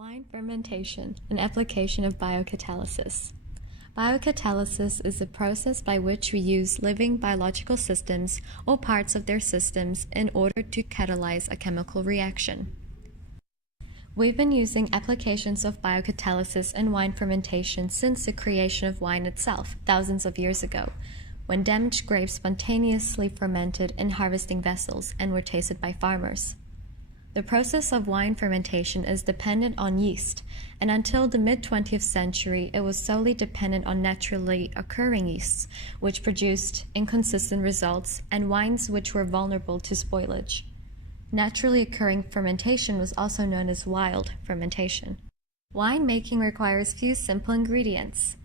Wine fermentation, an application of biocatalysis. Biocatalysis is the process by which we use living biological systems or parts of their systems in order to catalyze a chemical reaction. We've been using applications of biocatalysis in wine fermentation since the creation of wine itself, thousands of years ago, when damaged grapes spontaneously fermented in harvesting vessels and were tasted by farmers. The process of wine fermentation is dependent on yeast, and until the mid-20th century it was solely dependent on naturally occurring yeasts, which produced inconsistent results and wines which were vulnerable to spoilage. Naturally occurring fermentation was also known as wild fermentation. Wine making requires few simple ingredients: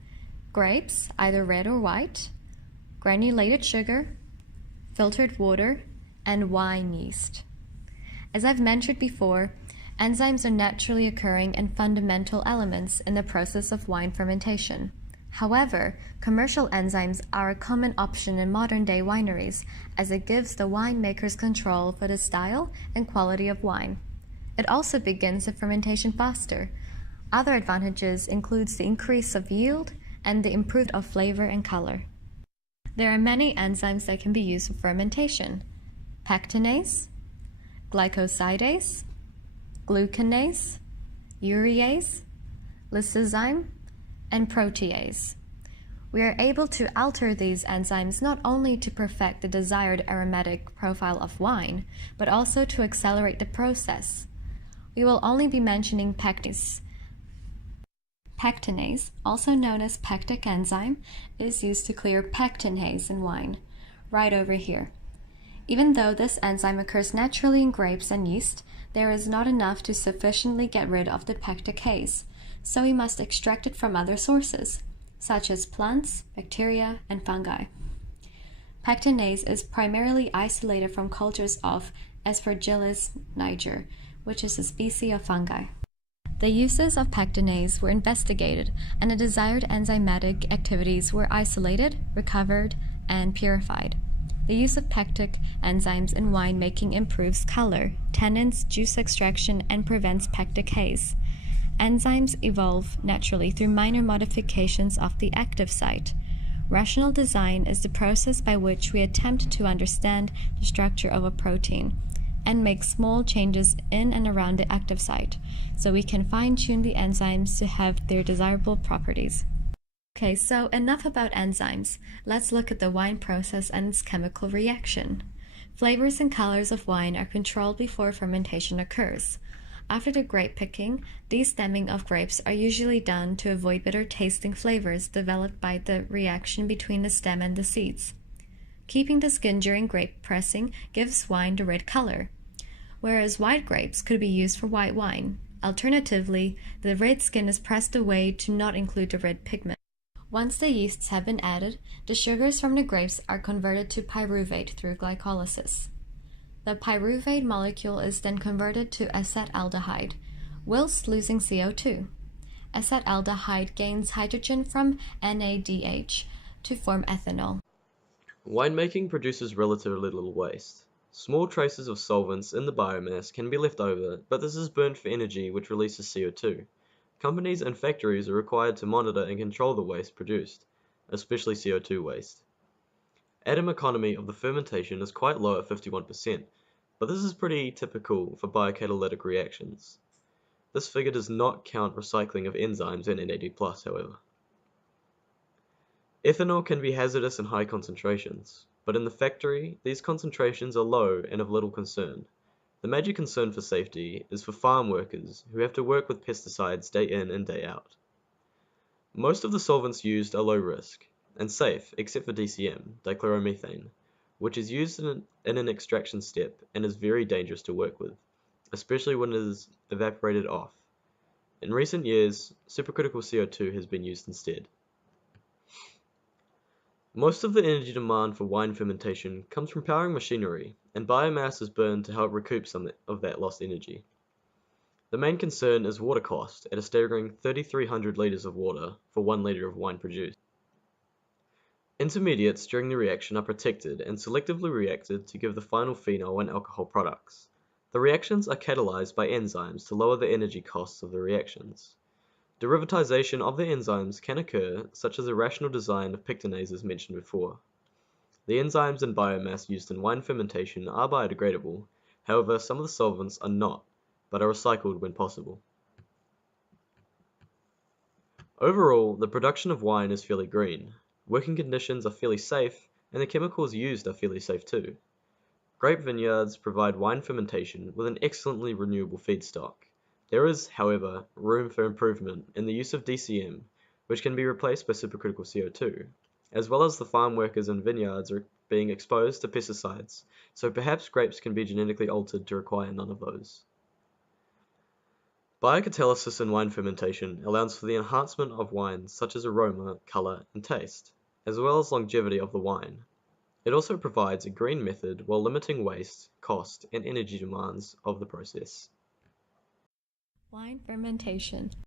grapes, either red or white, granulated sugar, filtered water, and wine yeast. As I've mentioned before, enzymes are naturally occurring and fundamental elements in the process of wine fermentation. However, commercial enzymes are a common option in modern-day wineries, as it gives the winemakers control for the style and quality of wine. It also begins the fermentation faster. Other advantages include the increase of yield and the improvement of flavor and color. There are many enzymes that can be used for fermentation: pectinase, glycosidase, glucanase, urease, lysozyme, and protease. We are able to alter these enzymes not only to perfect the desired aromatic profile of wine, but also to accelerate the process. We will only be mentioning pectinase. Pectinase, also known as pectic enzyme, is used to clear pectin haze in wine, right over here. Even though this enzyme occurs naturally in grapes and yeast, there is not enough to sufficiently get rid of the pectic haze, so we must extract it from other sources, such as plants, bacteria, and fungi. Pectinase is primarily isolated from cultures of Aspergillus niger, which is a species of fungi. The uses of pectinase were investigated, and the desired enzymatic activities were isolated, recovered, and purified. The use of pectic enzymes in winemaking improves color, tannins, juice extraction, and prevents pectic haze. Enzymes evolve naturally through minor modifications of the active site. Rational design is the process by which we attempt to understand the structure of a protein and make small changes in and around the active site, so we can fine-tune the enzymes to have their desirable properties. Okay, so enough about enzymes. Let's look at the wine process and its chemical reaction. Flavors and colors of wine are controlled before fermentation occurs. After the grape picking, de-stemming of grapes are usually done to avoid bitter-tasting flavors developed by the reaction between the stem and the seeds. Keeping the skin during grape pressing gives wine the red color, whereas white grapes could be used for white wine. Alternatively, the red skin is pressed away to not include the red pigment. Once the yeasts have been added, the sugars from the grapes are converted to pyruvate through glycolysis. The pyruvate molecule is then converted to acetaldehyde, whilst losing CO2. Acetaldehyde gains hydrogen from NADH to form ethanol. Winemaking produces relatively little waste. Small traces of solvents in the biomass can be left over, but this is burned for energy, which releases CO2. Companies and factories are required to monitor and control the waste produced, especially CO2 waste. Atom economy of the fermentation is quite low at 51%, but this is pretty typical for biocatalytic reactions. This figure does not count recycling of enzymes and NAD+, however. Ethanol can be hazardous in high concentrations, but in the factory, these concentrations are low and of little concern. The major concern for safety is for farm workers who have to work with pesticides day in and day out. Most of the solvents used are low risk and safe except for DCM, dichloromethane, which is used in an extraction step and is very dangerous to work with, especially when it is evaporated off. In recent years, supercritical CO2 has been used instead. Most of the energy demand for wine fermentation comes from powering machinery, and biomass is burned to help recoup some of that lost energy. The main concern is water cost at a staggering 3,300 litres of water for 1 litre of wine produced. Intermediates during the reaction are protected and selectively reacted to give the final phenol and alcohol products. The reactions are catalyzed by enzymes to lower the energy costs of the reactions. Derivatization of the enzymes can occur, such as a rational design of pectinases mentioned before. The enzymes and biomass used in wine fermentation are biodegradable, however some of the solvents are not, but are recycled when possible. Overall, the production of wine is fairly green, working conditions are fairly safe, and the chemicals used are fairly safe too. Grape vineyards provide wine fermentation with an excellently renewable feedstock. There is, however, room for improvement in the use of DCM, which can be replaced by supercritical CO2, as well as the farm workers in vineyards are being exposed to pesticides, so perhaps grapes can be genetically altered to require none of those. Biocatalysis in wine fermentation allows for the enhancement of wines such as aroma, color, and taste, as well as longevity of the wine. It also provides a green method while limiting waste, cost, and energy demands of the process. Wine fermentation.